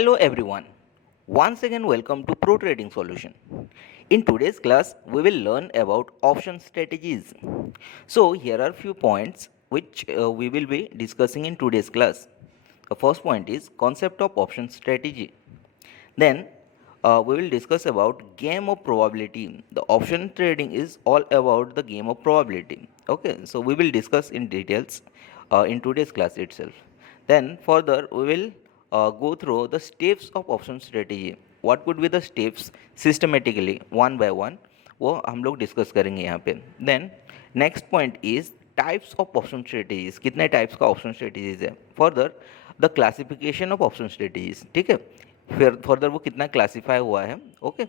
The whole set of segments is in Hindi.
Hello everyone. Once again welcome to Pro Trading Solution. In today's class we will learn about option strategies. So here are few points which we will be discussing in today's class. The first point is concept of option strategy. Then we will discuss about game of probability. The option trading is all about the game of probability. Okay, so we will discuss in details in today's class itself. Then further we will go through the steps of option strategy. What would be the steps systematically one by one, वो हम लोग डिस्कस करेंगे यहाँ पे. Then next point is types of option strategies, कितने टाइप्स का ऑप्शन स्ट्रेटेजीज है. Further the classification of option strategies, ठीक है, फिर फर्दर वो कितना क्लासीफाई हुआ है. ओके,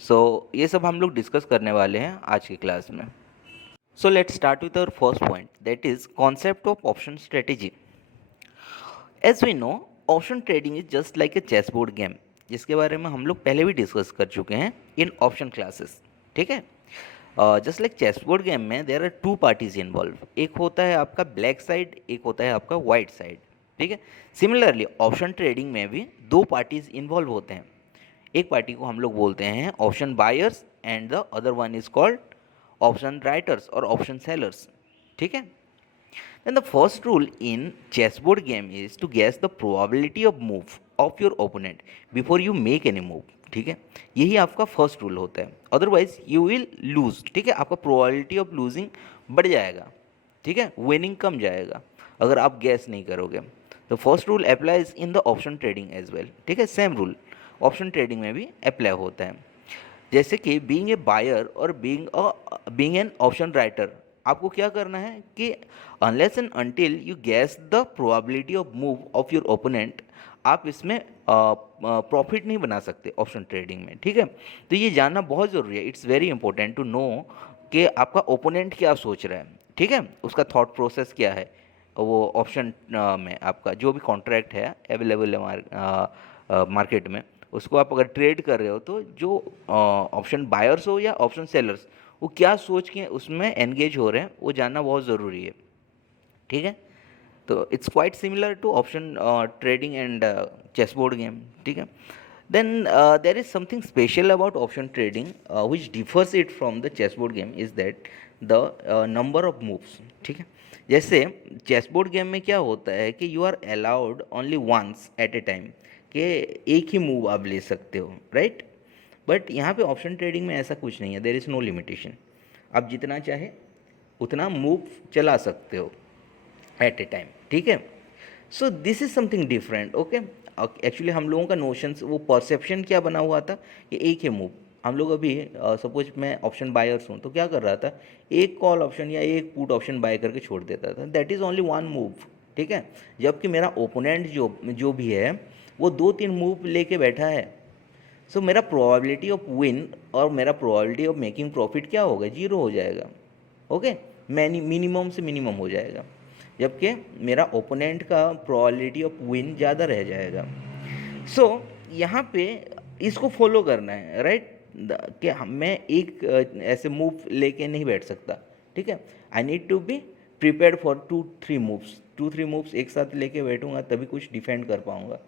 सो ये सब हम लोग डिस्कस करने वाले हैं आज की क्लास में. So let's start with our first point, that is concept of option strategy. As we know, option trading is just like a chess board game, जिसके बारे में हम लोग पहले भी डिस्कस कर चुके हैं इन ऑप्शन क्लासेस. ठीक है, just like chess board game में there are two parties involve. एक होता है आपका ब्लैक साइड, एक होता है आपका वाइट साइड. ठीक है, सिमिलरली ऑप्शन ट्रेडिंग में भी दो पार्टीज इन्वॉल्व होते हैं. एक पार्टी को हम लोग बोलते हैं option buyers and the other one is called option writers और ऑप्शन सेलर्स. ठीक है, then the first rule in chessboard game is to guess the probability of move of your opponent before you make any move. ठीक है, यही आपका फर्स्ट रूल होता है, अदरवाइज यू विल लूज. ठीक है, आपका प्रोबेबिलिटी ऑफ लूजिंग बढ़ जाएगा. ठीक है, विनिंग कम जाएगा अगर आप गैस नहीं करोगे. तो first rule applies in the option trading as well. ठीक है, सेम रूल ऑप्शन ट्रेडिंग में भी अप्लाई होता है. जैसे कि बीइंग ए बायर और बीइंग एन ऑप्शन राइटर, आपको क्या करना है कि unless and until you gas the probability of move of your opponent, आप इसमें प्रॉफिट नहीं बना सकते ऑप्शन ट्रेडिंग में. ठीक है, तो ये जानना बहुत ज़रूरी है. It's very important to know कि आपका ओपोनेंट क्या सोच रहा है. ठीक है, उसका थॉट प्रोसेस क्या है. वो ऑप्शन में आपका जो भी कॉन्ट्रैक्ट है अवेलेबल है मार्केट में, उसको आप अगर ट्रेड कर रहे हो तो जो ऑप्शन बायर्स हो या ऑप्शन सेलर्स, वो क्या सोच के उसमें एंगेज हो रहे हैं वो जानना बहुत ज़रूरी है. ठीक है, तो it's quite similar to option trading and chess board game. ठीक है, then there is something special about option trading which differs it from the chess board game is that the number of moves. ठीक है, जैसे चेस बोर्ड गेम में क्या होता है कि you are allowed only once at a time, कि एक ही मूव आप ले सकते हो, राइट. बट यहाँ पे ऑप्शन ट्रेडिंग में ऐसा कुछ नहीं है, देयर इज़ नो लिमिटेशन. आप जितना चाहे उतना मूव चला सकते हो एट ए टाइम. ठीक है, so this is something different. Okay, actually हम लोगों का नोशंस, वो परसेप्शन क्या बना हुआ था कि एक ही मूव. हम लोग अभी सपोज मैं ऑप्शन बायर्स हूँ तो क्या कर रहा था, एक कॉल ऑप्शन या एक पुट ऑप्शन बाय करके छोड़ देता था. That is only one move. ठीक है, जबकि मेरा ओपोनेंट जो भी है वो 2-3 मूव लेके बैठा है. सो मेरा प्रोबेबिलिटी ऑफ विन और मेरा प्रोबेबिलिटी ऑफ मेकिंग प्रॉफिट क्या होगा, जीरो हो जाएगा. ओके, मिनिमम से मिनिमम हो जाएगा, जबकि मेरा ओपोनेंट का प्रोबेबिलिटी ऑफ विन ज़्यादा रह जाएगा. सो यहाँ पे इसको फॉलो करना है, राइट, कि मैं एक ऐसे मूव लेके नहीं बैठ सकता. ठीक है, I need to be prepared for 2-3 moves एक साथ लेके बैठूंगा तभी कुछ डिफेंड कर पाऊंगा.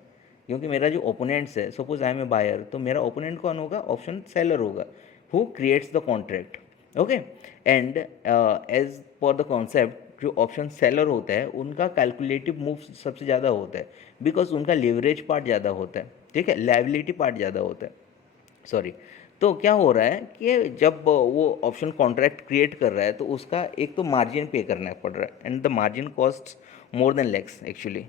क्योंकि मेरा जो ओपोनेंट्स है, suppose I am a buyer, तो मेरा ओपोनेंट कौन होगा, ऑप्शन सेलर होगा, who creates the contract. Okay, and as per the concept, जो ऑप्शन सेलर होता है उनका कैलकुलेटिव मूव सबसे ज़्यादा होता है, बिकॉज उनका लेवरेज पार्ट ज़्यादा होता है. ठीक है, लायबिलिटी पार्ट ज़्यादा होता है, सॉरी. तो क्या हो रहा है कि जब वो ऑप्शन कॉन्ट्रैक्ट क्रिएट कर रहा है तो उसका एक तो मार्जिन पे करना पड़ रहा है, and the margin cost more than lakhs actually.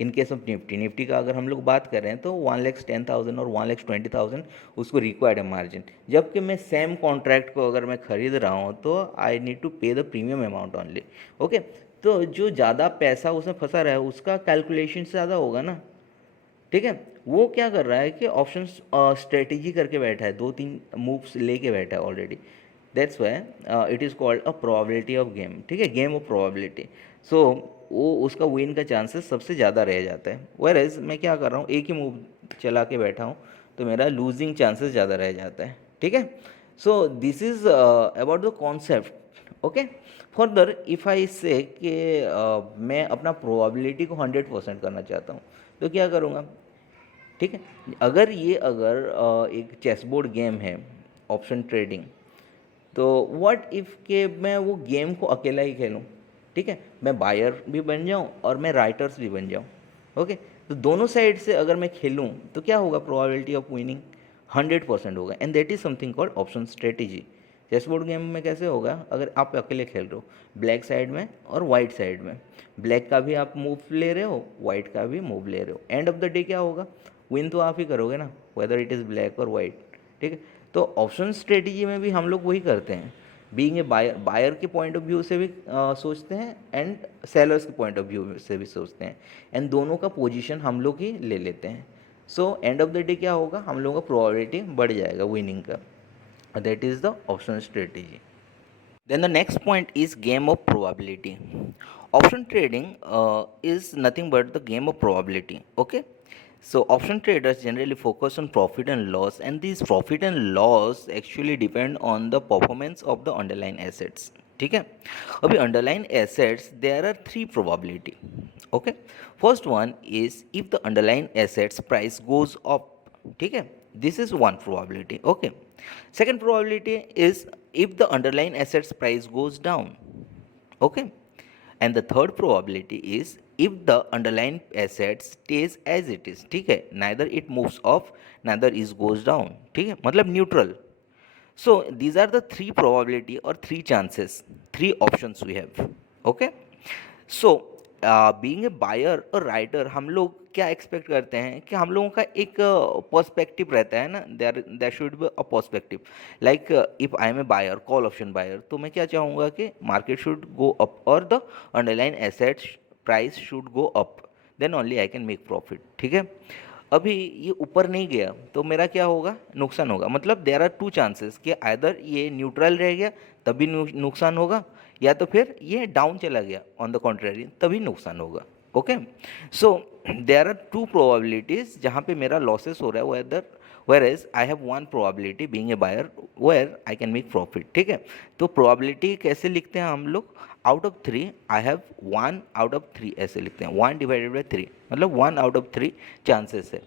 In case of Nifty का अगर हम लोग बात कर रहे हैं तो 1,10,000 और 1,20,000 उसको रिक्वायर्ड है मार्जिन. जबकि मैं सेम कॉन्ट्रैक्ट को अगर मैं खरीद रहा हूँ तो आई नीड टू पे the premium amount only. Okay, तो जो ज़्यादा पैसा उसमें फंसा रहा है उसका कैलकुलेशन ज़्यादा होगा ना. ठीक है, वो क्या कर रहा है कि ऑप्शन स्ट्रेटेजी करके बैठा है, 2-3 मूव्स लेके बैठा है already. That's why it is called a probability of game. ठीक है, गेम ऑफ प्रोबेबिलिटी. सो वो उसका विन का चांसेस सबसे ज़्यादा रह जाता है. वेयरएज मैं क्या कर रहा हूँ, एक ही मूव चला के बैठा हूँ तो मेरा लूजिंग चांसेस ज़्यादा रह जाता है. ठीक है, so this is about the concept. Okay, further if I से कि मैं अपना प्रोबेबिलिटी को 100% करना चाहता हूँ तो क्या करूँगा, ठीक है। अगर एक चेसबोर्ड गेम है ऑप्शन ट्रेडिंग, तो व्हाट इफ़ के मैं वो गेम को अकेला ही खेलूँ, ठीक है, मैं बायर भी बन जाऊँ और मैं राइटर्स भी बन जाऊँ। ओके, तो दोनों साइड से अगर मैं खेलूँ तो क्या होगा, प्रोबेबिलिटी ऑफ विनिंग 100% होगा, and that is something called option strategy. Chessboard game में कैसे होगा, अगर आप अकेले खेल रहे हो ब्लैक साइड में और वाइट साइड में, ब्लैक का भी आप मूव ले रहे हो, वाइट का भी मूव ले रहे हो, एंड ऑफ द डे क्या होगा, विन तो आप ही करोगे ना, वेदर इट इज़ ब्लैक और वाइट। ठीक है, तो ऑप्शन स्ट्रेटेजी में भी हम लोग वही करते हैं, बीइंग ए बायर, बायर के पॉइंट ऑफ व्यू से भी सोचते हैं एंड सेलर्स के पॉइंट ऑफ व्यू से भी सोचते हैं, एंड दोनों का पोजीशन हम लोग ही ले लेते हैं। So end of the day क्या होगा, हम लोगों का प्रोबेबिलिटी बढ़ जाएगा विनिंग का, that is the option strategy. Then the next point is game of probability. Option trading is nothing but the game of probability. Okay. So option traders generally focus on profit and loss, and these profit and loss actually depend on the performance of the underlying assets. ठीक है, अभी underlying assets there are three probability. Okay, first one is if the underlying assets price goes up. ठीक है, this is one probability. Okay, second probability is if the underlying assets price goes down. Okay, and the third probability is if the underlying asset stays as it is. ठीक है, neither it moves up neither is goes down. ठीक है, मतलब neutral. So these are the three probability or three chances, three options we have. Okay, so being a buyer और राइटर, हम लोग क्या एक्सपेक्ट करते हैं कि हम लोगों का एक पर्सपेक्टिव रहता है ना, there should be a perspective, like if I am a buyer, call option buyer, तो मैं क्या चाहूँगा कि मार्केट शुड गो अप और the underline asset price should go up, then only I can make profit. ठीक है, अभी ये ऊपर नहीं गया तो मेरा क्या होगा, नुकसान होगा। मतलब देयर आर टू चांसेस कि आइदर ये न्यूट्रल रह गया तभी नुकसान होगा, या तो फिर ये डाउन चला गया ऑन द कॉन्ट्रेरी तभी नुकसान होगा। Okay, so there are two probabilities जहाँ पे मेरा लॉसेस हो रहा है, whether whereas I have one probability being a buyer where I can make profit. ठीक है, तो प्रोबेबिलिटी कैसे लिखते हैं हम लोग, out of three I have one out of three ऐसे लिखते हैं, वन डिवाइडेड बाई थ्री, मतलब one out of three chances है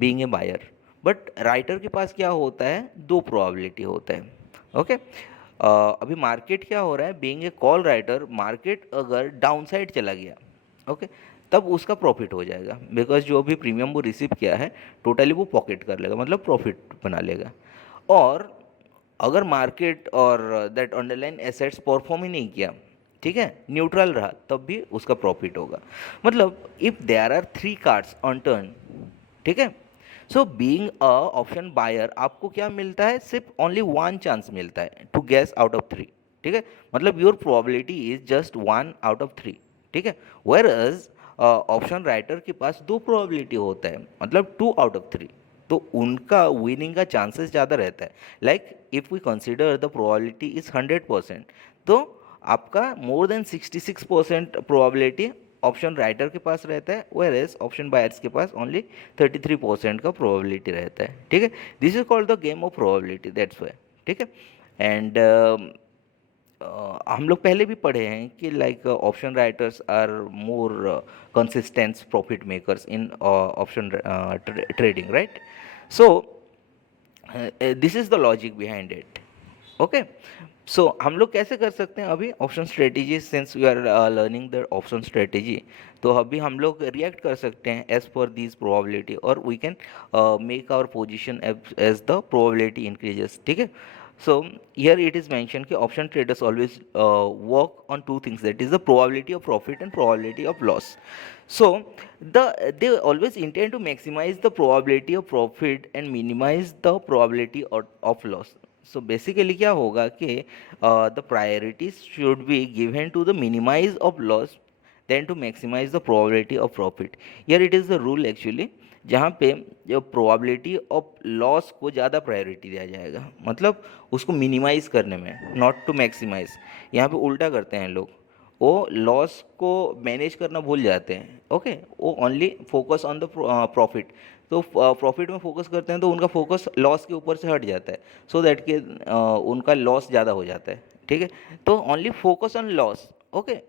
being a buyer. But writer के पास क्या होता है, दो प्रोबेबिलिटी होता है। ओके, अभी मार्केट क्या हो रहा है, बीइंग ए कॉल राइटर, मार्केट अगर डाउन साइड चला गया, ओके, तब उसका प्रॉफिट हो जाएगा, बिकॉज जो भी प्रीमियम वो रिसीव किया है टोटली वो पॉकेट कर लेगा, मतलब प्रॉफिट बना लेगा। और अगर मार्केट और दैट अंडरलाइन एसेट्स परफॉर्म ही नहीं किया, ठीक है, न्यूट्रल रहा, तब भी उसका प्रॉफिट होगा। मतलब if there are three cards on turn, ठीक है, so being a option buyer आपको क्या मिलता है, सिर्फ ओनली वन चांस मिलता है to guess out of three. ठीक है, मतलब your probability is just one out of three. ठीक है, वेयर एज ऑप्शन राइटर के पास दो प्रोबेबिलिटी होता है, मतलब टू आउट ऑफ थ्री, तो उनका विनिंग का चांसेस ज़्यादा रहता है। Like if we consider the probability is 100%, तो आपका more than 66% probability option writer के पास रहता है, वेयर एज ऑप्शन बायर्स के पास ओनली 33% का प्रोबेबिलिटी रहता है। ठीक है, this is called the game of probability, that's why. ठीक है, एंड हम लोग पहले भी पढ़े हैं कि like option writers are more consistent profit makers in option trading, right? So this is the logic behind it. Okay, so हम लोग कैसे कर सकते हैं अभी option strategy, since we are learning the option strategy, तो अभी हम लोग रिएक्ट कर सकते हैं एज पर दिस प्रोबेबिलिटी, और we can make our position as the probability increases. ठीक है, so here it is mentioned कि option traders always work on two things, that is the probability of profit and probability of loss. So they always intend to maximize the probability of profit and minimize the probability of loss. So basically क्या होगा कि the priorities should be given to the minimize of loss than to maximize the probability of profit. Here it is the rule actually, जहाँ पे जो प्रोबेबिलिटी ऑफ लॉस को ज़्यादा प्रायोरिटी दिया जाएगा, मतलब उसको मिनिमाइज़ करने में, नॉट टू मैक्सिमाइज। यहाँ पे उल्टा करते हैं लोग, वो लॉस को मैनेज करना भूल जाते हैं। ओके, वो only focus on the profit, तो प्रॉफिट में फोकस करते हैं तो उनका फोकस लॉस के ऊपर से हट जाता है, सो दैट कि उनका लॉस ज़्यादा हो जाता है। ठीक है, तो only focus on loss. Okay,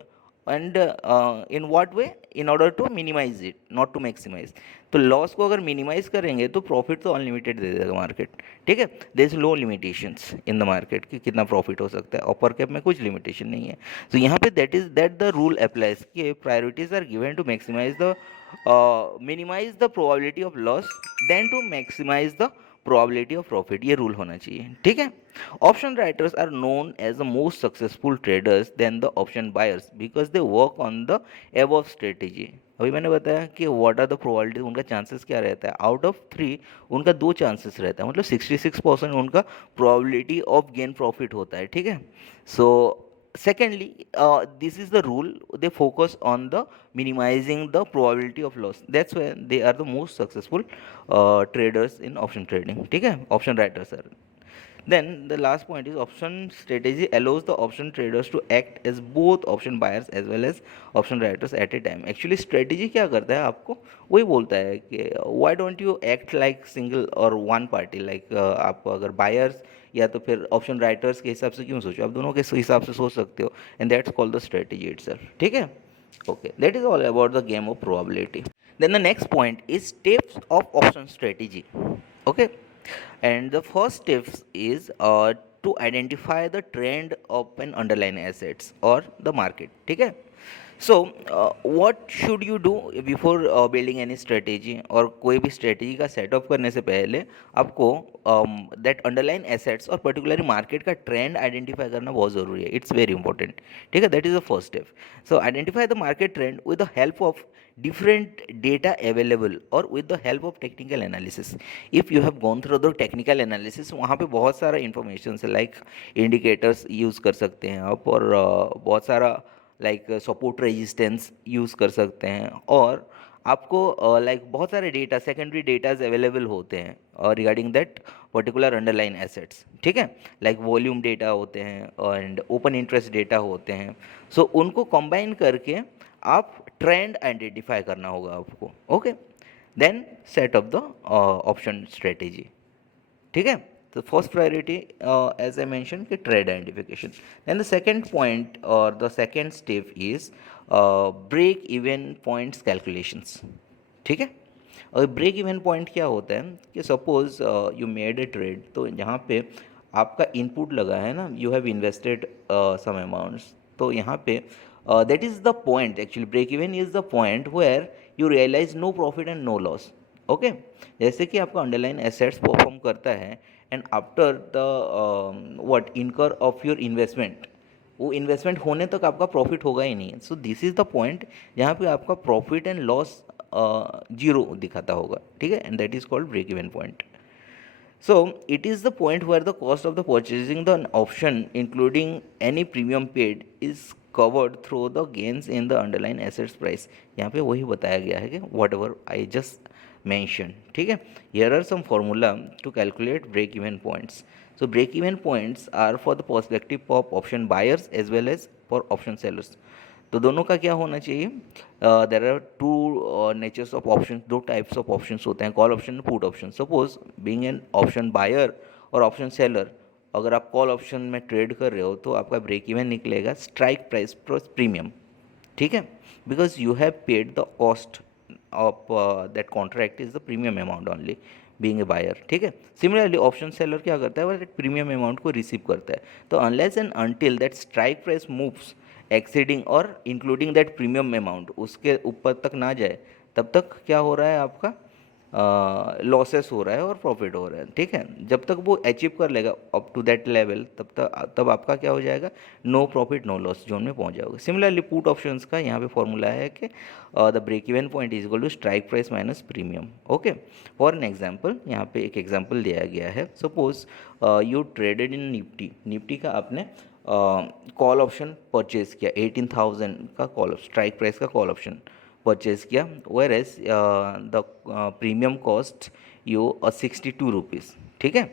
and in what way, in order to minimize it not to maximize. तो लॉस को अगर मिनिमाइज करेंगे तो प्रॉफिट तो अनलिमिटेड दे देगा मार्केट, ठीक है। There is no limitations in the market कि कितना प्रॉफिट हो सकता है, अपर कैप में कुछ लिमिटेशन नहीं है। तो यहाँ पे दैट द रूल अप्लाइज कि priorities are given to maximize the minimize the probability of loss than to maximize the probability of profit, ये रूल होना चाहिए, ठीक है। Option writers are known as the most successful traders than the option buyers because they work on the above strategy. अभी मैंने बताया कि व्हाट आर द प्रोबेबिलिटी, उनका चांसेस क्या रहता है, आउट ऑफ 3 उनका 2 चांसेस रहता है, मतलब 66% उनका प्रोबेबिलिटी ऑफ गेन प्रॉफिट होता है, ठीक है। सो secondly, this is the rule, they focus on the minimizing the probability of loss, that's why they are the most successful traders in option trading, ठीक है, option writers are। Then the last point is option strategy allows the option traders to act as both option buyers as well as option writers at a time। Actually strategy क्या करता है, आपको वही बोलता है कि why don't you act like single or one party, like आप अगर buyers या तो फिर ऑप्शन राइटर्स के हिसाब से क्यों सोचो, आप दोनों के हिसाब से सोच सकते हो, and that's called the strategy itself, ठीक है। Okay, that is all about the game of probability. Then the next point is steps of option strategy. Okay, and the first step is to identify the trend of an underlying assets or the market, ठीक है। So what should you do before building any strategy, और कोई भी स्ट्रेटेजी का सेटअप करने से पहले आपको दैट अंडरलाइन एसेट्स और पर्टिकुलरली मार्केट का ट्रेंड आइडेंटिफाई करना बहुत ज़रूरी है, इट्स वेरी इंपॉर्टेंट, ठीक है। That is the first step. So identify the market trend with the help of different data available or with the help of technical analysis। if you have gone through the technical analysis, वहाँ पे बहुत सारा information है, like indicators यूज़ कर सकते हैं आप, और बहुत सारा लाइक सपोर्ट रेजिस्टेंस यूज़ कर सकते हैं, और आपको लाइक बहुत सारे डेटा, सेकेंडरी डेटाज अवेलेबल होते हैं regarding that particular underline assets, ठीक है। लाइक वॉल्यूम डेटा होते हैं एंड ओपन इंटरेस्ट डेटा होते हैं। सो उनको कंबाइन करके आप ट्रेंड आइडेंटिफाई करना होगा आपको, okay. Then set up the option strategy, ठीक है। तो first priority as I mention कि trade identification. Then the second point और the second step is break even points calculations, ठीक है। और ब्रेक इवन पॉइंट क्या होता है कि suppose you made a trade, तो यहाँ पे आपका इनपुट लगा है ना, you have invested some amounts, तो यहाँ पे that is the point, actually break even is the point where you realize no profit and no loss, okay. जैसे कि आपका अंडरलाइन एसेट्स परफॉर्म करता है and after the what incur of your investment, वो इन्वेस्टमेंट होने तक आपका प्रॉफिट होगा ही नहीं। So this is the point जहाँ पे आपका प्रॉफिट एंड लॉस जीरो दिखाता होगा, ठीक है, and that is called break even point. So it is the point where the cost of the purchasing the option including any premium paid is covered through the gains in the underlying assets price। यहाँ पे वही बताया गया है कि whatever I just mentioned, ठीक है। Here are some formula to calculate break even points। So break even points are for the perspective of option buyers as well as for option sellers। तो दोनों का क्या होना चाहिए, there are two natures of option, दो टाइप्स ऑफ ऑप्शन होते हैं, call option, put option. Suppose being an option buyer और ऑप्शन सेलर, अगर आप कॉल ऑप्शन में ट्रेड कर रहे हो तो आपका ब्रेक इवन निकलेगा स्ट्राइक प्राइस प्लस प्रीमियम, ठीक है, because you have paid the cost of that contract is the premium amount only being a buyer, ठीक है। सिमिलरली ऑप्शन सेलर क्या करता है, वो दैट प्रीमियम अमाउंट को रिसीव करता है। तो unless and until that strike price moves exceeding और इंक्लूडिंग दैट प्रीमियम अमाउंट, उसके ऊपर तक ना जाए, तब तक क्या हो रहा है, आपका लॉसेस हो रहा है और प्रॉफिट हो रहा है, ठीक है। जब तक वो अचीव कर लेगा अप टू दैट लेवल, तब आपका क्या हो जाएगा, no profit no loss zone में पहुंच जाओगे। सिमिलरली पुट ऑप्शंस का यहाँ पे फॉर्मूला है कि the break even point is equal to strike price minus premium, okay. For an example, यहाँ पे एक एग्जांपल दिया गया है। Suppose you traded in Nifty, Nifty का आपने कॉल ऑप्शन परचेज किया, 18,000 का कॉल, स्ट्राइक प्राइस का कॉल ऑप्शन परचेज किया, where as the premium cost you 62 rupees, ठीक है।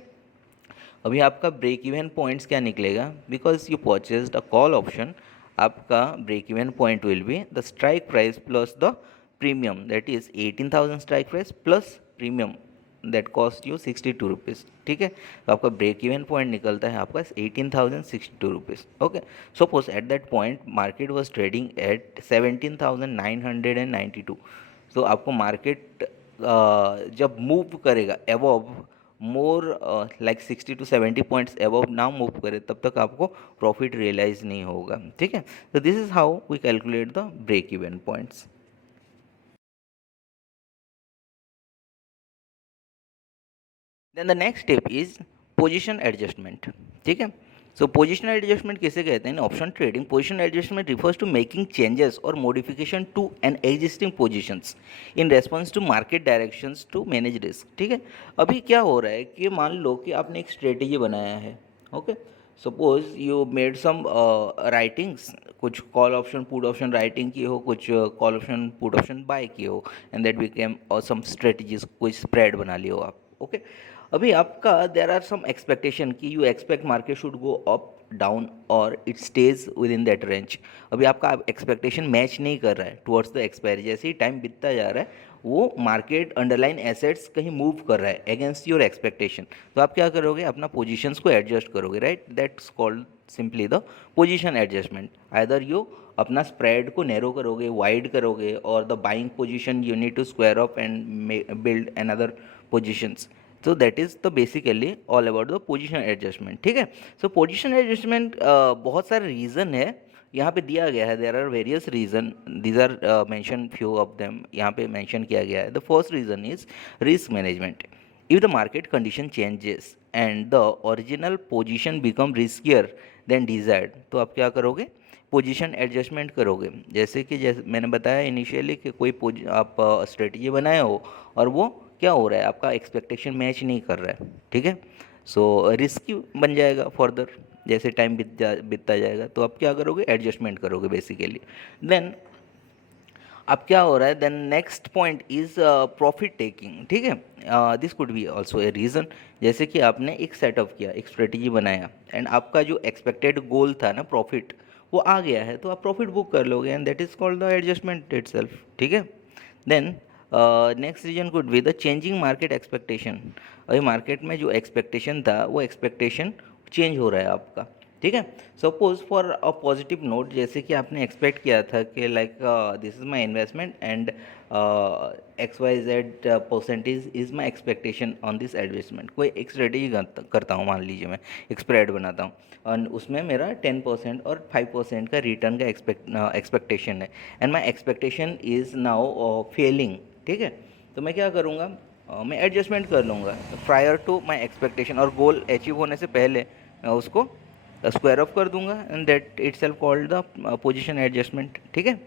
अभी आपका ब्रेक इवन पॉइंट्स क्या निकलेगा, because you purchase a call option, आपका break even point will be the strike price plus the premium, that is 18,000 strike price plus premium that cost you 62 rupees, ठीक है। तो आपका ब्रेक इवन पॉइंट निकलता है आपका 18,062 rupees, okay. Suppose at that point market was trading at 17,992। तो आपको मार्केट जब मूव करेगा above more like 60 to 70 points above ना मूव करे तब तक आपको प्रॉफिट रियलाइज नहीं होगा, ठीक है। तो this is how we calculate the break even points. Then the next step is position adjustment, ठीक है। सो पोजीशन एडजस्टमेंट किसे कहते हैं? Option trading position adjustment refers to making changes और modification to an existing positions in response to market directions to manage risk, ठीक है। अभी क्या हो रहा है कि मान लो कि आपने एक स्ट्रेटेजी बनाया है, okay. Suppose you made some writings, कुछ call option put option writing की हो, कुछ call option put option buy की हो, and that became some strategies, कोई स्प्रेड बना ली हो आप, ओके। अभी आपका देर आर सम एक्सपेक्टेशन कि you expect market should go up down और it stays within that range. अभी आपका एक्सपेक्टेशन मैच नहीं कर रहा है टुवर्ड्स द एक्सपायरी, जैसे ही टाइम बीतता जा रहा है वो मार्केट अंडरलाइन एसेट्स कहीं मूव कर रहा है अगेंस्ट योर एक्सपेक्टेशन। तो आप क्या करोगे? अपना पोजीशंस को एडजस्ट करोगे, right. That's called simply the position adjustment. Either you अपना स्प्रेड को नैरो करोगे, वाइड करोगे, और the buying position you need to square up and build another positions. तो that is the basically all about the position adjustment, ठीक है। सो पोजीशन एडजस्टमेंट बहुत सारे रीज़न है यहाँ पे दिया गया है। There are various reason, these are mention few of them यहाँ पे मेंशन किया गया है। The first reason is risk management. If the market condition changes and the original position become riskier than desired, तो आप क्या करोगे? पोजीशन एडजस्टमेंट करोगे। जैसे मैंने बताया इनिशियली कि कोई आप स्ट्रेटजी बनाए हो और वो क्या हो रहा है, आपका एक्सपेक्टेशन मैच नहीं कर रहा है, ठीक है। सो रिस्की बन जाएगा फर्दर, जैसे टाइम बीतता जाएगा। तो आप क्या करोगे? एडजस्टमेंट करोगे बेसिकली। देन अब क्या हो रहा है? Then next point is profit taking, ठीक है। This could be also a reason. जैसे कि आपने एक सेटअप किया, एक स्ट्रेटजी बनाया, एंड आपका जो एक्सपेक्टेड गोल था ना प्रॉफिट, वो आ गया है, तो आप प्रॉफिट बुक कर लोगे, and that is called the adjustment itself, ठीक है। Then next reason could be the changing market expectation. अभी मार्केट में जो एक्सपेक्टेशन था वो एक्सपेक्टेशन चेंज हो रहा है आपका, ठीक है। Suppose for a positive note, जैसे कि आपने एक्सपेक्ट किया था कि like this is my investment and XYZ percentage is my expectation on this investment. कोई एक स्ट्रेटेजी करता हूँ, मान लीजिए मैं एक स्प्रेड बनाता हूँ और उसमें मेरा 10% और 5% का रिटर्न का एक्सपेक्टेशन है, and my expectation is now failing, ठीक है। तो मैं क्या करूँगा? मैं एडजस्टमेंट कर लूँगा प्रायर टू माई एक्सपेक्टेशन, और गोल अचीव होने से पहले मैं उसको स्क्वायर ऑफ कर दूंगा, and that it self called the position adjustment, ठीक है।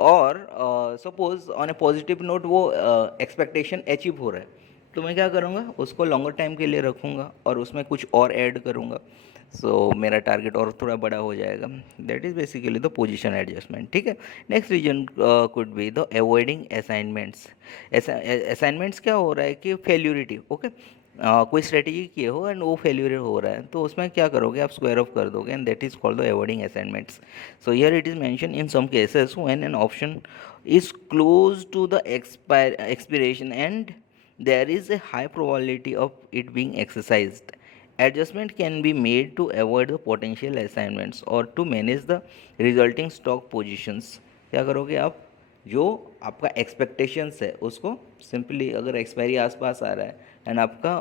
और suppose on A positive note वो एक्सपेक्टेशन अचीव हो रहा है, तो मैं क्या करूँगा? उसको लॉन्गर टाइम के लिए रखूँगा और उसमें कुछ और ऐड करूँगा, सो मेरा टारगेट और थोड़ा बड़ा हो जाएगा। That is basically the position adjustment, ठीक है। Next reason could be the avoiding assignments. Assignments क्या हो रहा है कि फेल्यूरिटी, ओके। कोई स्ट्रेटेजी किए हो एंड वो फेल्यूर हो रहा है, तो उसमें क्या करोगे? आप स्क्वायर ऑफ कर दोगे, and that is called the avoiding assignments. So here it is mention in some cases when an option is close to the expiration and there is a high probability of it being exercised. Adjustment can be made to avoid the potential assignments or to manage the resulting stock positions. क्या करोगे आप? जो आपका एक्सपेक्टेशंस है उसको सिंपली, अगर एक्सपायरी आसपास आ रहा है एंड आपका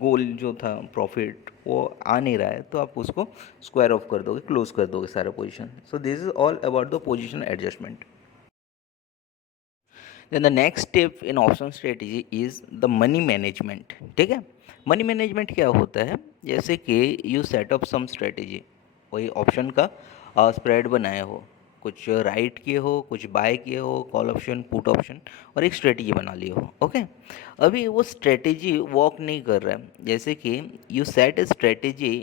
गोल जो था प्रॉफिट वो आ नहीं रहा है, तो आप उसको स्क्वायर ऑफ कर दोगे, क्लोज कर दोगे सारा position. So this is all about the position adjustment. Then the next step in option strategy is the money management, ठीक है। मनी मैनेजमेंट क्या होता है? जैसे कि यू सेटअप सम स्ट्रेटेजी, वही ऑप्शन का स्प्रेड बनाए हो, कुछ राइट किए हो, कुछ बाय किए हो, कॉल ऑप्शन पुट ऑप्शन, और एक स्ट्रेटेजी बना ली हो, ओके। अभी वो स्ट्रेटेजी वर्क नहीं कर रहा है, जैसे कि you set a strategy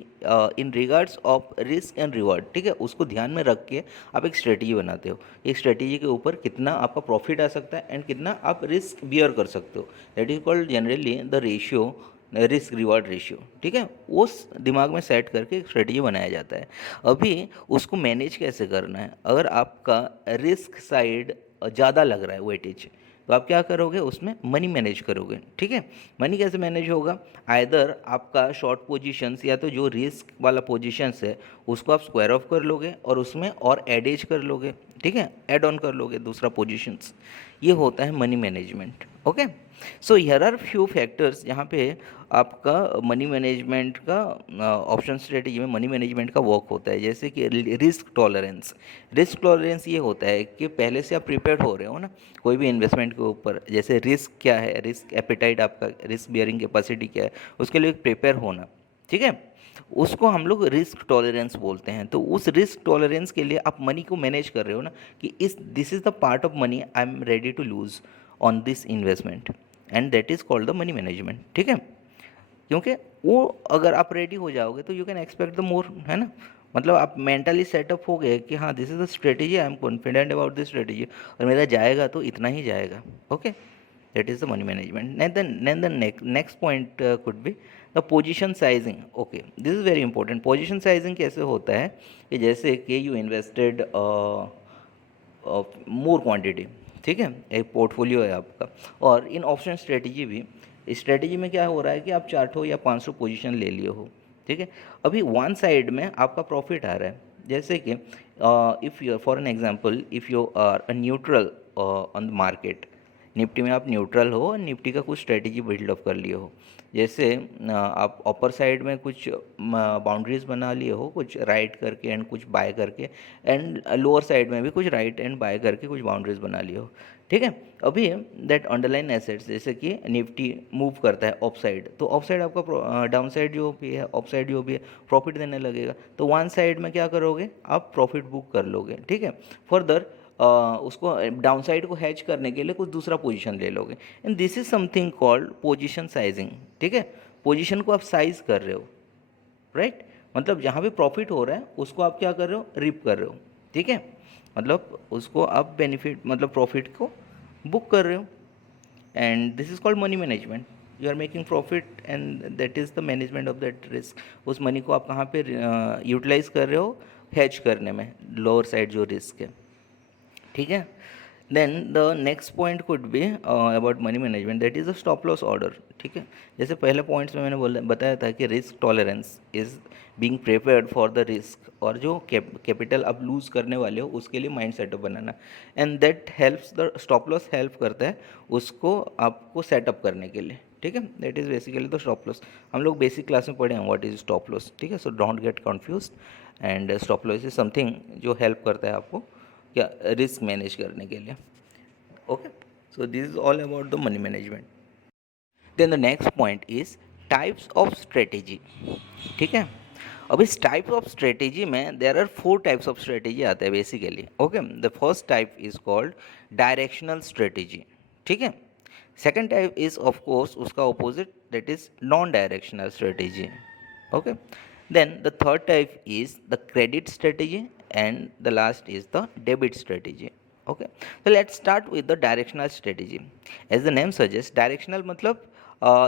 in regards of risk and reward, ठीक है। उसको ध्यान में रख के आप एक स्ट्रेटेजी बनाते हो। एक स्ट्रेटेजी के ऊपर कितना आपका प्रॉफिट आ सकता है एंड कितना आप रिस्क बियर कर सकते हो, that is called generally the ratio, risk reward ratio, ठीक है। उस दिमाग में सेट करके एक स्ट्रेटेजी बनाया जाता है। अभी उसको मैनेज कैसे करना है? अगर आपका रिस्क साइड ज़्यादा लग रहा है वेटेज, तो आप क्या करोगे, उसमें मनी मैनेज करोगे। ठीक है, मनी कैसे मैनेज होगा, आइदर आपका शॉर्ट पोजीशंस या तो जो रिस्क वाला पोजीशंस है उसको आप स्क्वायर ऑफ कर लोगे और उसमें और एडेज कर लोगे। ठीक है, ऐड ऑन कर लोगे दूसरा पोजीशंस। ये होता है money management. Okay, so here are few factors जहाँ पे आपका मनी मैनेजमेंट का ऑप्शन स्ट्रेटेजी में मनी मैनेजमेंट का वर्क होता है। जैसे कि रिस्क टॉलरेंस। रिस्क टॉलरेंस ये होता है कि पहले से आप प्रिपेयर्ड हो रहे हो ना कोई भी इन्वेस्टमेंट के ऊपर, जैसे रिस्क क्या है, रिस्क एपेटाइट आपका, रिस्क बियरिंग कैपेसिटी क्या है, उसके लिए प्रिपेयर होना। ठीक है, उसको हम लोग रिस्क टॉलरेंस बोलते हैं। तो उस रिस्क टॉलरेंस के लिए आप मनी को मैनेज कर रहे हो ना, कि इस this is the part of money I am ready to lose on this investment, and that is called the money management. ठीक है, क्योंकि वो अगर आप रेडी हो जाओगे तो you can expect the more, है ना। मतलब आप मेंटली सेटअप हो गए कि हाँ this is the strategy, I am confident about this strategy, और मेरा जाएगा तो इतना ही जाएगा। Okay, that is the money management. then the next point could be the position sizing. Okay, this is very important. Position sizing कैसे होता है कि जैसे कि यू इन्वेस्टेड मोर क्वांटिटी। ठीक है, एक पोर्टफोलियो है आपका, और इन ऑप्शन स्ट्रेटजी भी, स्ट्रेटजी में क्या हो रहा है कि आप 400 या 500 पोजीशन ले लिए हो। ठीक है, अभी वन साइड में आपका प्रॉफिट आ रहा है। जैसे कि if you for an example, if you are a neutral on the market, Nifty में आप न्यूट्रल हो और निफ्टी का कुछ स्ट्रेटजी बिल्डअप कर लिए हो। जैसे आप अपर साइड में कुछ बाउंड्रीज बना लिए हो, कुछ राइट करके एंड कुछ बाय करके, एंड लोअर साइड में भी कुछ राइट एंड बाय करके कुछ बाउंड्रीज बना लिए हो। ठीक है, अभी दैट अंडरलाइन एसेट्स, जैसे कि निफ्टी मूव करता है अप साइड, तो अप साइड आपका डाउन साइड जो भी है, अप साइड जो भी है, प्रॉफिट देने लगेगा। तो वन साइड में क्या करोगे, आप प्रॉफिट बुक कर लोगे। ठीक है, फर्दर उसको डाउन साइड को हैच करने के लिए कुछ दूसरा पोजीशन ले लोगे, and this is something called position sizing. ठीक है, पोजीशन को आप साइज कर रहे हो, राइट। मतलब जहाँ पे प्रॉफिट हो रहा है उसको आप क्या कर रहे हो, रिप कर रहे हो। ठीक है, मतलब उसको आप बेनिफिट, मतलब प्रॉफिट को बुक कर रहे हो, and this is called money management. You are making profit and that is the management of that risk. उस मनी को आप कहाँ पे यूटिलाइज कर रहे हो, हैच करने में, लोअर साइड जो रिस्क है। ठीक है, then the next point could be about money management, that is a stop loss order. ठीक है, जैसे पहले पॉइंट्स में मैंने बताया था कि risk tolerance is being prepared for the risk, और जो कैपिटल आप लूज़ करने वाले हो उसके लिए mind setup banana, and that helps, the stop loss help करता है उसको आपको सेटअप करने के लिए। ठीक है, that is basically the stop loss. हम लोग बेसिक क्लास में पढ़े हैं व्हाट इज़ स्टॉप लॉस। ठीक है, so don't get confuse, and stop loss is something जो हेल्प करता है आपको क्या, रिस्क मैनेज करने के लिए। Okay, so this is all about the money management. Then the next point is types of strategy. ठीक है, अब इस टाइप ऑफ स्ट्रेटेजी में there are 4 types of strategy आते हैं basically. Okay, the first type is called directional strategy. ठीक है, second type is of course उसका opposite, that is non directional strategy. Okay, then the third type is the credit strategy, and the last is the debit strategy. Okay, so let's start with the directional strategy. As the name suggests, directional मतलब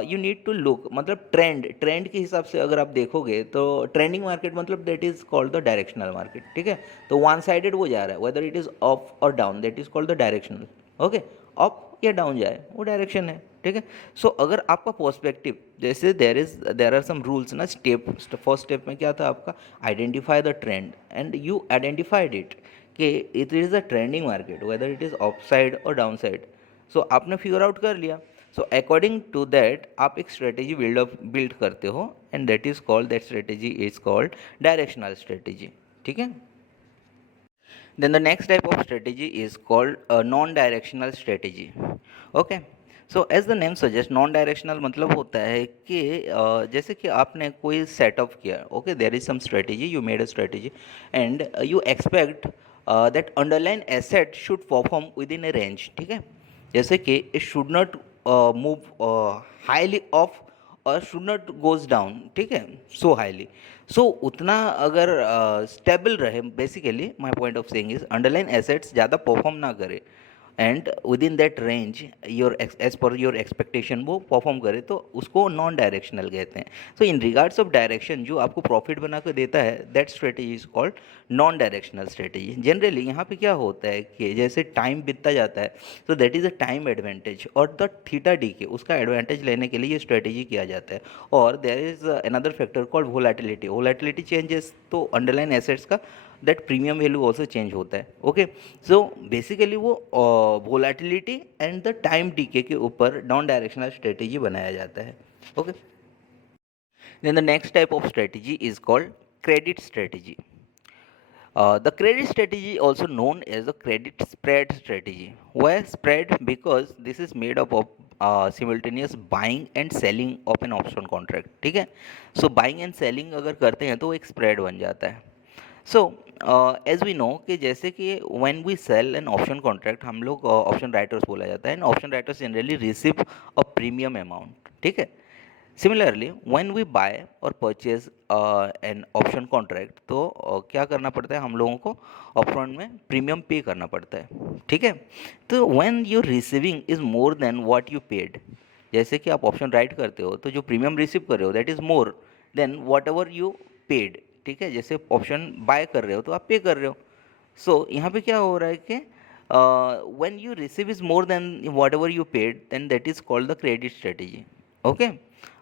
यू नीड टू लुक, मतलब ट्रेंड के हिसाब से अगर आप देखोगे तो ट्रेंडिंग मार्केट मतलब that is called the directional market. ठीक है, तो वन साइडेड वो जा रहा है, वेदर इट इज अप और down, that is called the directional. Okay, up या डाउन जाए वो डायरेक्शन है। ठीक है, सो अगर आपका पर्सपेक्टिव, जैसे देर आर सम रूल्स ना, फर्स्ट स्टेप में क्या था आपका, identify the trend, and you identified it कि it is a trending market, whether it is upside और डाउन साइड। सो आपने फिगर आउट कर लिया, सो अकॉर्डिंग टू दैट आप एक स्ट्रेटेजी बिल्ड करते हो, and that is called, that strategy is called directional strategy. ठीक है, then the next type of strategy is called a non-directional strategy. Okay, so as the name suggests, non-directional मतलब होता है कि जैसे कि आपने कोई सेटअप किया, okay, there is some strategy, you made a strategy, and you expect that underline asset should perform within a range. ठीक है, जैसे कि it should not move highly off और शुड नॉट गोज डाउन। ठीक है, सो हाईली, सो उतना अगर स्टेबल रहे, basically my point of saying is underline assets ज़्यादा परफॉर्म ना करे, and within that range your as per your expectation वो परफॉर्म करे तो उसको नॉन डायरेक्शनल कहते हैं. सो इन रिगार्ड्स ऑफ डायरेक्शन जो आपको प्रॉफिट बना कर देता है that strategy is called non directional strategy. Generally यहाँ पे क्या होता है कि जैसे टाइम बीतता जाता है तो that is a time advantage और द थीटा डी के उसका एडवांटेज लेने के लिए ये स्ट्रेटेजी किया जाता है. और there is another factor called volatility. Volatility changes तो अंडरलाइन एसेट्स का that premium value also change होता है. ओके, सो बेसिकली वो volatility and the time decay के ऊपर नॉन डायरेक्शनल स्ट्रेटेजी बनाया जाता है. Okay, then the next type of strategy is called credit strategy. The credit strategy also known as the credit spread strategy. Why spread? Because this is made up of simultaneous buying and selling of an option contract. ठीक है, so buying and selling अगर करते हैं तो एक spread बन जाता है. सो एज वी नो कि जैसे कि when we sell an option contract हम लोग ऑप्शन राइटर्स बोला जाता है and option writers generally receive a premium amount. ठीक है, सिमिलरली व्हेन वी बाय और परचेज एन ऑप्शन कॉन्ट्रैक्ट तो क्या करना पड़ता है हम लोगों को अपफ्रंट में प्रीमियम पे करना पड़ता है. ठीक है, तो when your receiving is more then what you paid, जैसे कि आप ऑप्शन राइट करते हो तो जो प्रीमियम रिसीव कर रहे हो that is more than whatever you paid. ठीक है, जैसे ऑप्शन बाय कर रहे हो तो आप पे कर रहे हो. सो यहाँ पे क्या हो रहा है कि when you receive is more than whatever you paid then that is called the credit strategy. Okay,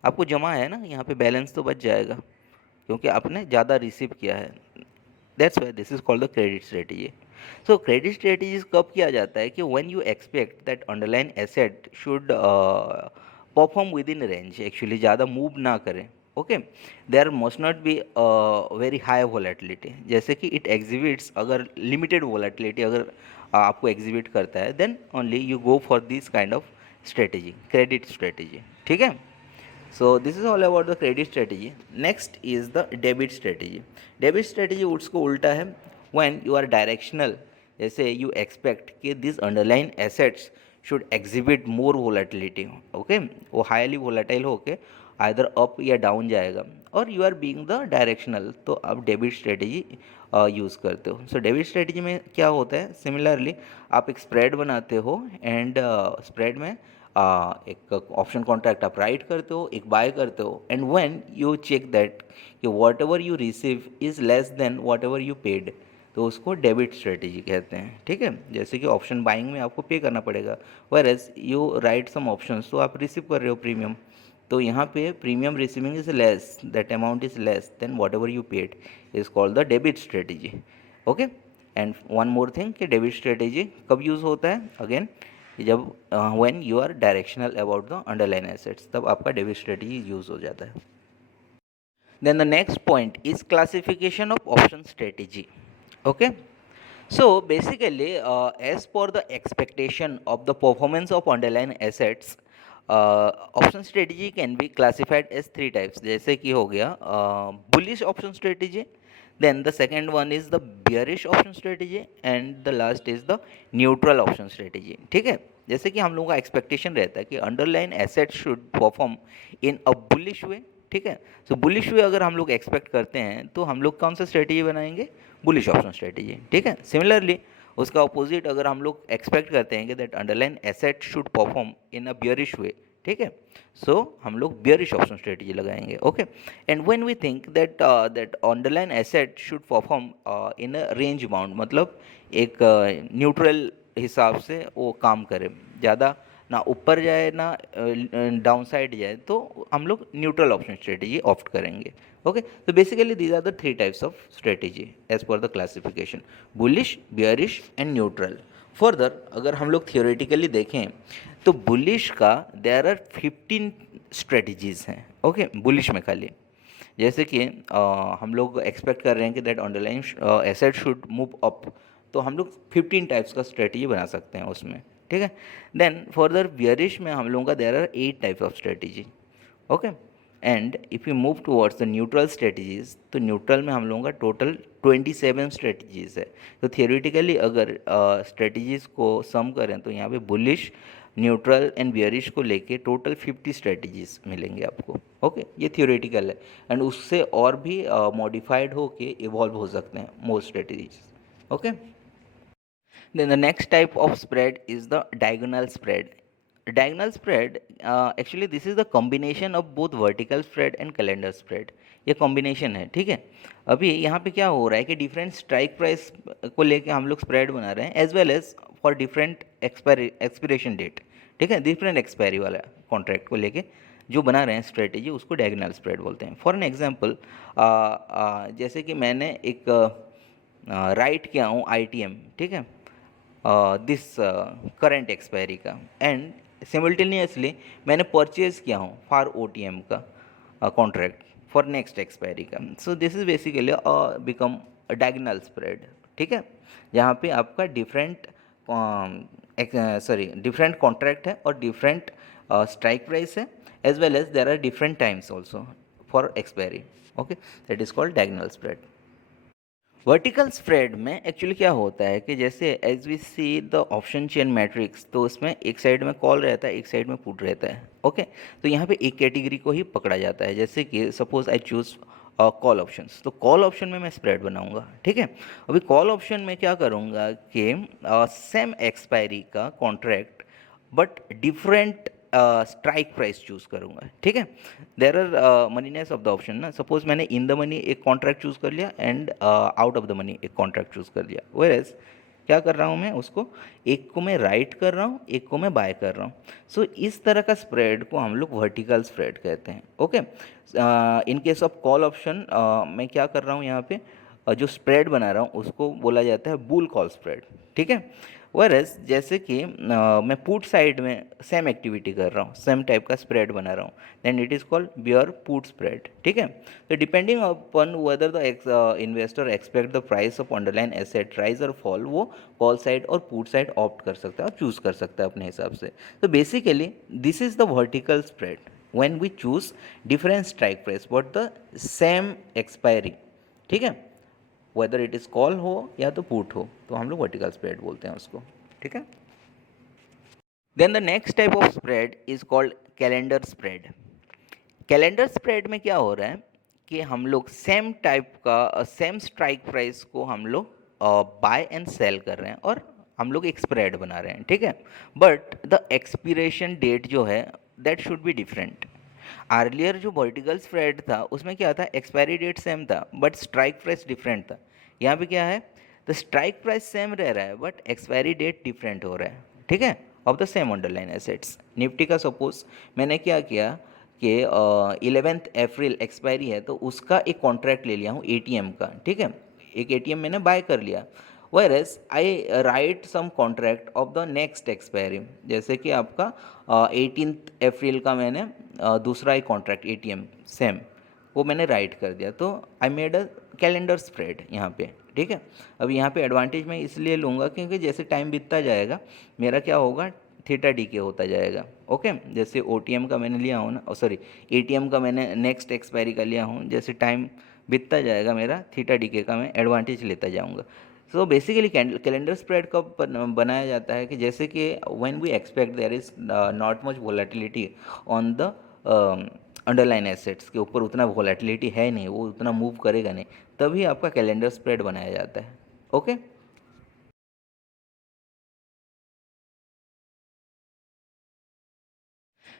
आपको जमा है ना यहाँ पे बैलेंस तो बच जाएगा क्योंकि आपने ज़्यादा रिसीव किया है. That's why this is called the credit strategy. So credit strategies कब किया जाता है कि when you expect that underline asset should perform within range, actually ज़्यादा मूव ना करें. Okay, there must not be very high volatility, जैसे कि इट एग्जिबिट्स अगर लिमिटेड वोलेटिलिटी अगर आपको एग्जिबिट करता है then only you go for this kind of strategy, credit strategy. ठीक है, सो this is all about the credit strategy. Next is the debit strategy. Debit strategy उसको उल्टा है. व्हेन यू आर डायरेक्शनल, जैसे यू एक्सपेक्ट कि this underline assets should exhibit more volatility. Okay, वो हाईली वोलेटाइल होके आइदर अप या डाउन जाएगा और you are being the directional तो आप डेबिट स्ट्रेटेजी यूज़ करते हो. सो डेबिट स्ट्रेटेजी में क्या होता है, सिमिलरली आप एक स्प्रेड बनाते हो एंड स्प्रेड में एक ऑप्शन कॉन्ट्रैक्ट आप राइट करते हो, एक बाय करते हो and when you check that कि whatever you receive is less than whatever you paid तो उसको डेबिट स्ट्रेटेजी कहते हैं. ठीक है, जैसे कि ऑप्शन बाइंग में आपको पे करना पड़ेगा whereas you write some options तो आप रिसीव कर रहे हो प्रीमियम, तो यहाँ पे premium receiving is less, that amount is less than whatever you paid is called the debit strategy. Okay, and one more thing कि डेबिट स्ट्रेटेजी कब यूज़ होता है, अगेन जब when you are directional about the underline assets तब आपका डेबिट स्ट्रेटेजी यूज़ हो जाता है. Then the next point is classification of option strategy. Okay, so basically as per the expectation of the performance of underlying assets option strategy can be classified as three types. जैसे कि हो गया bullish option strategy, then the second one is the bearish option strategy and the last is the neutral option strategy. ठीक है, जैसे कि हम लोगों का एक्सपेक्टेशन रहता है कि underline asset should perform in a bullish way. ठीक है, सो बुलिश वे अगर हम लोग एक्सपेक्ट करते हैं तो हम लोग कौन सा स्ट्रेटेजी बनाएंगे, बुलिश ऑप्शन स्ट्रेटेजी. ठीक है, सिमिलरली उसका अपोजिट अगर हम लोग एक्सपेक्ट करते हैं कि that underline asset should perform in a bearish way, ठीक है, सो हम लोग बियरिश ऑप्शन स्ट्रेटेजी लगाएंगे. Okay, and when we think that that underline asset should perform in a range bound, मतलब एक न्यूट्रल हिसाब से वो काम करे, ज़्यादा ना ऊपर जाए ना डाउन साइड जाए, तो हम लोग न्यूट्रल ऑप्शन स्ट्रेटेजी ऑप्ट करेंगे. ओके, तो basically these are the three types of strategy as per the classification, bullish, bearish and neutral. Further अगर हम लोग थियोरेटिकली देखें तो बुलिश का देयर आर 15 स्ट्रेटजीज हैं. ओके, बुलिश में खाली जैसे कि हम लोग एक्सपेक्ट कर रहे हैं कि that underline asset should move up, तो हम लोग 15 टाइप्स का स्ट्रेटजी बना सकते हैं उसमें. ठीक है, देन फर्दर बियरिश में हम लोगों का there are 8 types of strategy. Okay, and if you move towards the neutral strategies तो न्यूट्रल में हम लोगों का टोटल 27 स्ट्रेटजीज है. तो थियोरेटिकली अगर स्ट्रेटजीज को सम करें तो यहाँ पे बुलिश, न्यूट्रल एंड बियरिश को लेके टोटल 50 स्ट्रेटजीज मिलेंगे आपको. ओके, ये थियोरेटिकल है एंड उससे और भी मॉडिफाइड होके इवॉल्व हो सकते हैं more strategies. Okay, Then the next type of spread is the diagonal spread. Diagonal spread, actually this is the combination of both vertical spread and calendar spread. ये कॉम्बिनेशन है, ठीक है। अभी यहाँ पे क्या हो रहा है कि डिफरेंट स्ट्राइक प्राइस को लेके हम लोग स्प्रेड बना रहे हैं, as well as for different expiration date, ठीक है। डिफरेंट एक्सपायरी वाला कॉन्ट्रैक्ट को लेके जो बना रहे हैं स्ट्रेटेजी, उसको डायगोनल स्प्रेड बोलते हैं। फॉर एन एग्जांपल, जैसे कि मैंने एक राइट किया हूँ ITM, ठीक है, दिस करंट एक्सपायरी का, एंड सिमिल्टेनियसली मैंने परचेज किया हूँ फॉर OTM का कॉन्ट्रैक्ट फॉर नेक्स्ट एक्सपायरी का। सो this is basically become diagonal spread, ठीक है, जहाँ पे आपका डिफरेंट डिफरेंट कॉन्ट्रैक्ट है और डिफरेंट स्ट्राइक प्राइस है, as well as there are different times also for expiry. Okay, that is called diagonal spread. Vertical spread में एक्चुअली क्या होता है कि जैसे as we see the option chain matrix, तो उसमें एक साइड में कॉल रहता है, एक साइड में पुट रहता है। ओके, तो यहाँ पे एक कैटेगरी को ही पकड़ा जाता है। जैसे कि suppose I choose call options, तो कॉल ऑप्शन में मैं स्प्रेड बनाऊंगा, ठीक है। अभी कॉल ऑप्शन में क्या करूँगा कि सेम एक्सपायरी का contract but different strike price choose करूँगा, ठीक है। There are moneyness of the option ना, सपोज मैंने इन द मनी एक कॉन्ट्रैक्ट चूज़ कर लिया and out of the money एक कॉन्ट्रैक्ट चूज़ कर लिया, वेयरएज क्या कर रहा हूँ मैं, उसको एक को मैं राइट कर रहा हूँ, एक को मैं बाय कर रहा हूँ। सो इस तरह का स्प्रेड को हम लोग वर्टिकल स्प्रेड कहते हैं। Okay, in case of call option मैं क्या कर रहा हूँ यहाँ पे, जो स्प्रेड बना रहा हूँ उसको बोला जाता है बुल कॉल स्प्रेड, ठीक है। वरस जैसे कि मैं पुट साइड में सेम एक्टिविटी कर रहा हूँ, सेम टाइप का स्प्रेड बना रहा हूँ, then it is called bear put spread, ठीक है। तो depending upon whether the investor expect the price of underline asset rise और फॉल, वो कॉल साइड और पुट साइड ऑप्ट कर सकता है और चूज़ कर सकता है अपने हिसाब से। तो basically this is the vertical spread when we choose different strike price but the same expiry, ठीक है, वेदर इट इज़ कॉल हो या तो पुट हो, तो हम लोग वर्टिकल स्प्रेड बोलते हैं उसको, ठीक है। Then the next type of spread is called calendar spread. Calendar spread में क्या हो रहा है कि हम लोग सेम टाइप का सेम स्ट्राइक प्राइस को हम लोग बाय एंड सेल कर रहे हैं और हम लोग एक स्प्रेड बना रहे हैं, ठीक है। बट द एक्सपिरेशन डेट जो है that should be different. Earlier जो वर्टिकल स्प्रेड था उसमें क्या था, एक्सपायरी डेट सेम था बट स्ट्राइक प्राइस डिफरेंट था। यहाँ पे क्या है, द स्ट्राइक प्राइस सेम रह रहा है बट एक्सपायरी डेट डिफरेंट हो रहा है, ठीक है, of the same underline assets. Nifty का सपोज मैंने क्या किया कि 11 अप्रैल एक्सपायरी है, तो उसका एक कॉन्ट्रैक्ट ले लिया हूँ ATM का, ठीक है, एक ATM मैंने बाय कर लिया। whereas I write some contract of the next expiry, जैसे कि आपका 18 अप्रैल का मैंने दूसरा एक कॉन्ट्रैक्ट ATM सेम वो मैंने राइट कर दिया, तो I made a calendar spread यहाँ पे, ठीक है। अब यहाँ पे एडवांटेज मैं इसलिए लूँगा क्योंकि जैसे टाइम बीतता जाएगा मेरा क्या होगा, थीटा डीके होता जाएगा। ओके, जैसे OTM का मैंने लिया हूँ ना, सॉरी ATM का मैंने नेक्स्ट एक्सपायरी का लिया हूँ, जैसे टाइम बीतता जाएगा मेरा थीटा डीके का मैं एडवांटेज लेता जाऊँगा। सो बेसिकली कैलेंडर स्प्रेड कब बनाया जाता है कि जैसे कि when we expect there is not much volatility on the underline assets के ऊपर, उतना वोलेटिलिटी है नहीं, वो उतना मूव करेगा नहीं, तभी आपका कैलेंडर स्प्रेड बनाया जाता है। Okay,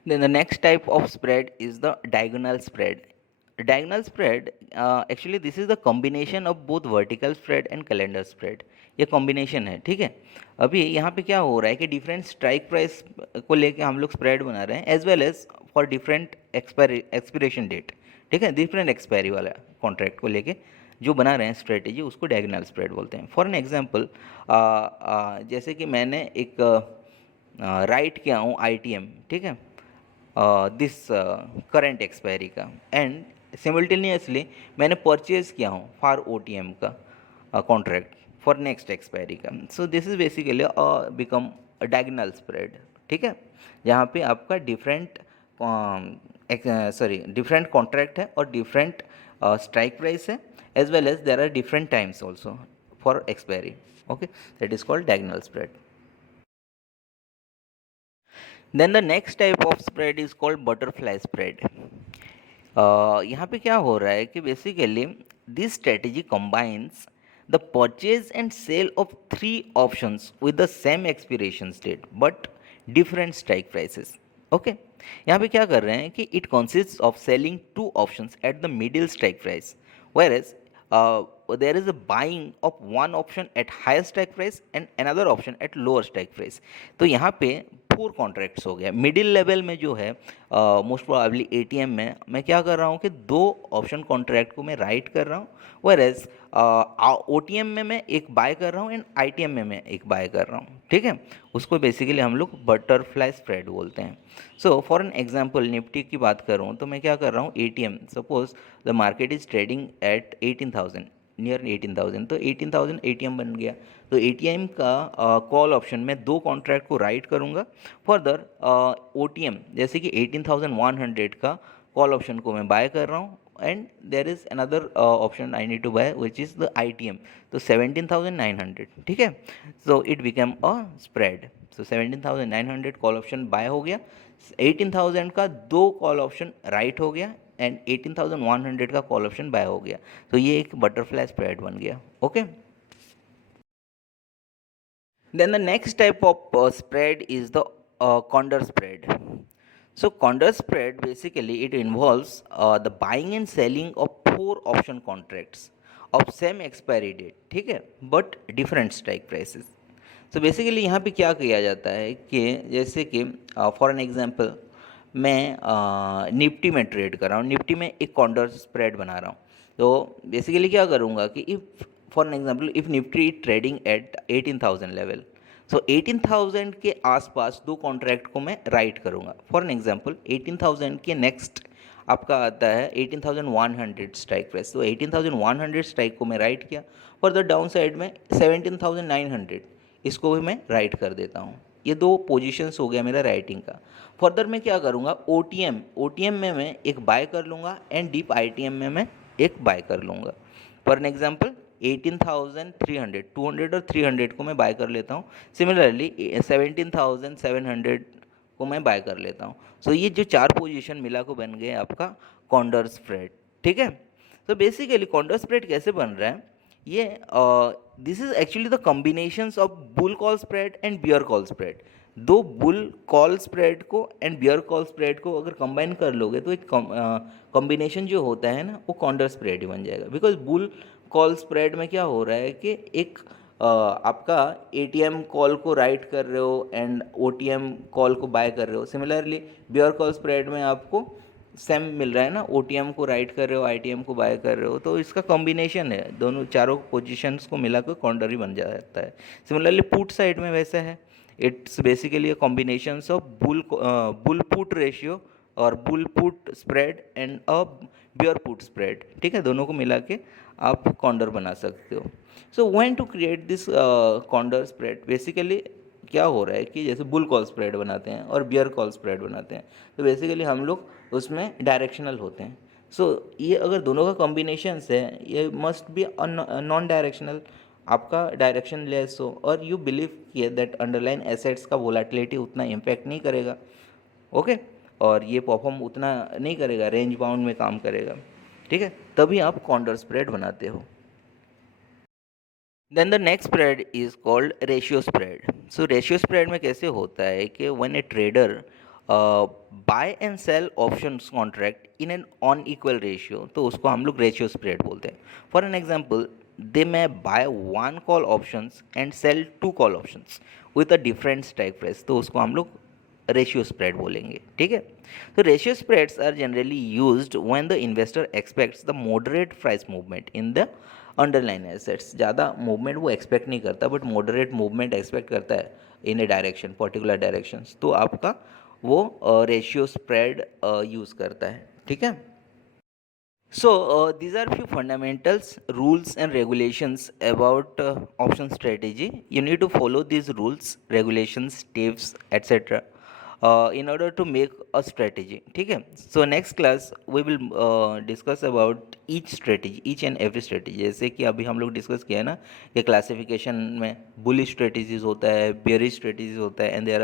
then the next type of spread is the diagonal spread. Diagonal spread, actually this is the combination of both vertical spread and calendar spread. ये कॉम्बिनेशन है, ठीक है। अभी यहाँ पे क्या हो रहा है कि डिफरेंट स्ट्राइक प्राइस को लेके हम लोग स्प्रेड बना रहे हैं, as well as for different expiration date, ठीक है, डिफरेंट एक्सपायरी वाला कॉन्ट्रैक्ट को लेके जो बना रहे हैं स्ट्रेटेजी, उसको डायगोनल स्प्रेड बोलते हैं। फॉर एन एग्जांपल, जैसे कि मैंने एक राइट किया हूँ ITM, ठीक है, दिस करंट एक्सपायरी का, एंड सिमिल्टेनियसली मैंने परचेज किया हूँ फॉर OTM का कॉन्ट्रैक्ट फॉर नेक्स्ट एक्सपायरी का। सो this is basically become diagonal spread, ठीक है, जहाँ पे आपका डिफरेंट डिफरेंट कॉन्ट्रैक्ट है और डिफरेंट स्ट्राइक प्राइस है, as well as there are different times also for expiry. Okay, that is called diagonal spread. Then the next type of spread is called butterfly spread. यहाँ पे क्या हो रहा है कि basically this strategy combines the purchase and sale of three options with the same expiration date but different strike prices. Okay, यहाँ पे क्या कर रहे हैं कि it consists of selling two options at the middle strike price, whereas there is a buying of one option at higher strike price and another option at lower strike price. तो यहाँ पे फोर कॉन्ट्रैक्ट्स हो गया मिडिल लेवल में जो है मोस्ट प्रोबेबली एटीएम में मैं क्या कर रहा हूँ कि दो ऑप्शन कॉन्ट्रैक्ट को मैं राइट कर रहा हूँ, वेरेज ओटीएम में मैं एक बाय कर रहा हूँ एंड आईटीएम में मैं एक बाय कर रहा हूँ. ठीक है, उसको बेसिकली हम लोग बटरफ्लाई स्प्रेड बोलते हैं. So for an example Nifty की बात करूँ तो मैं क्या कर रहा हूँ, ATM suppose the market is trading at 18,000 near 18,000, तो 18,000 एटीएम बन गया. तो एटीएम का कॉल ऑप्शन में दो कॉन्ट्रैक्ट को राइट करूँगा. फर्दर ओटीएम जैसे कि 18,100 का कॉल ऑप्शन को मैं बाय कर रहा हूँ and there is another option I need to buy which is the ITM, तो 17,900. ठीक है, so it become a spread. So 17,900 call option buy हो गया, 18,000 का दो कॉल ऑप्शन राइट हो गया एंड 18,100 का कॉल ऑप्शन बाय हो गया. तो ये एक बटरफ्लाई स्प्रेड बन गया. Okay, then the next type of spread is the Condor spread. So Condor spread basically it involves the buying and selling of four option contracts of same expiry date, ठीक है, but different strike prices. So basically यहाँ पे क्या किया जाता है कि जैसे कि फॉर एन एग्जांपल मैं निफ्टी में ट्रेड कर रहा हूँ, निफ्टी में एक कॉन्डर स्प्रेड बना रहा हूँ. तो बेसिकली क्या करूँगा कि if for an example if Nifty trading at 18,000 level, so 18,000 के आसपास दो कॉन्ट्रैक्ट को मैं राइट करूँगा. फॉर एन एग्जांपल 18,000 के नेक्स्ट आपका आता है 18,100 स्ट्राइक प्राइस, तो 18,100 स्ट्राइक को मैं राइट किया. फॉर द डाउन साइड में 17,900 इसको भी मैं राइट कर देता हूँ. ये दो पोजीशंस हो गया मेरा राइटिंग का. फर्दर मैं क्या करूँगा, ओटीएम में मैं एक बाय कर लूँगा एंड डीप आईटीएम में मैं एक बाय कर लूँगा. फॉर एन एग्जांपल 18,300 200 और 300 को मैं बाय कर लेता हूँ. सिमिलरली 17,700 को मैं बाय कर लेता हूँ. सो ये जो चार पोजीशन मिला को बन गए आपका कॉन्डर स्प्रेड. ठीक है, तो बेसिकली कॉन्डर स्प्रेड कैसे बन रहा है, ये this is actually the combinations of bull call spread and bear call spread. दो बुल कॉल स्प्रेड को एंड बियर कॉल स्प्रेड को अगर कंबाइन कर लोगे तो एक कॉम्बिनेशन जो होता है ना वो कॉन्डर स्प्रेड ही बन जाएगा. बिकॉज बुल कॉल स्प्रेड में क्या हो रहा है कि एक आपका एटीएम कॉल को राइट कर रहे हो एंड ओटीएम कॉल को बाय कर रहे हो. सिमिलरली बियर कॉल स्प्रेड में आपको सेम मिल रहा है ना, ओटीएम को राइट कर रहे हो आईटीएम को बाय कर रहे हो, तो इसका कॉम्बिनेशन है, दोनों चारों पोजीशंस को मिलाकर कॉन्डर ही बन जाता है. सिमिलरली पुट साइड में वैसा है, it's basically a combinations of bull put ratio और bull put spread and a bear put spread. ठीक है, दोनों को मिला के आप कॉन्डर बना सकते हो. So when to create this condor spread, basically क्या हो रहा है कि जैसे बुल कॉल स्प्रेड बनाते हैं और बियर कॉल स्प्रेड बनाते हैं, तो बेसिकली हम लोग उसमें डायरेक्शनल होते हैं. सो ये अगर दोनों का कॉम्बिनेशंस है, ये मस्ट बी नॉन डायरेक्शनल, आपका डायरेक्शन लेस हो और यू बिलीव किए दैट अंडरलाइन एसेट्स का वोलेटिलिटी उतना इम्पैक्ट नहीं करेगा. ओके, और ये परफॉर्म उतना नहीं करेगा, रेंज बाउंड में काम करेगा. ठीक है, तभी आप कॉन्डर स्प्रेड बनाते हो. Then the next spread is called ratio spread. So ratio spread में कैसे होता है कि when a trader buy and sell options contract in an unequal ratio, तो उसको हम लोग रेशियो स्प्रेड बोलते हैं. For an example they may buy one call options and sell two call options with a different strike price, तो उसको हम लोग रेशियो स्प्रेड बोलेंगे. ठीक है, तो ratio spreads are generally used when the investor expects the moderate price movement in the underline assets. ज़्यादा मूवमेंट वो एक्सपेक्ट नहीं करता बट मॉडरेट मूवमेंट एक्सपेक्ट करता है in a direction, particular directions, तो आपका वो रेशियो स्प्रेड यूज़ करता है. ठीक है, so these are few fundamentals, rules and regulations about option strategy. You need to follow these rules, regulations, tips, etc. in order to make a strategy. ठीक है, so next class we will discuss about each and every strategy. जैसे कि अभी हम लोग डिस्कस किया है ना कि क्लासिफिकेशन में बुलिश स्ट्रेटजीज होता है, बेयरिश स्ट्रेटजीज होता है, and there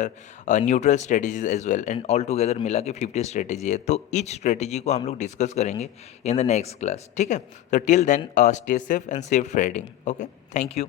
are neutral strategies as well, and all together मिला के 50 स्ट्रेटजी है. तो ईच स्ट्रेटजी को हम लोग डिस्कस करेंगे इन द नेक्स्ट क्लास. ठीक है, तो till then stay safe and safe trading. Okay, thank you.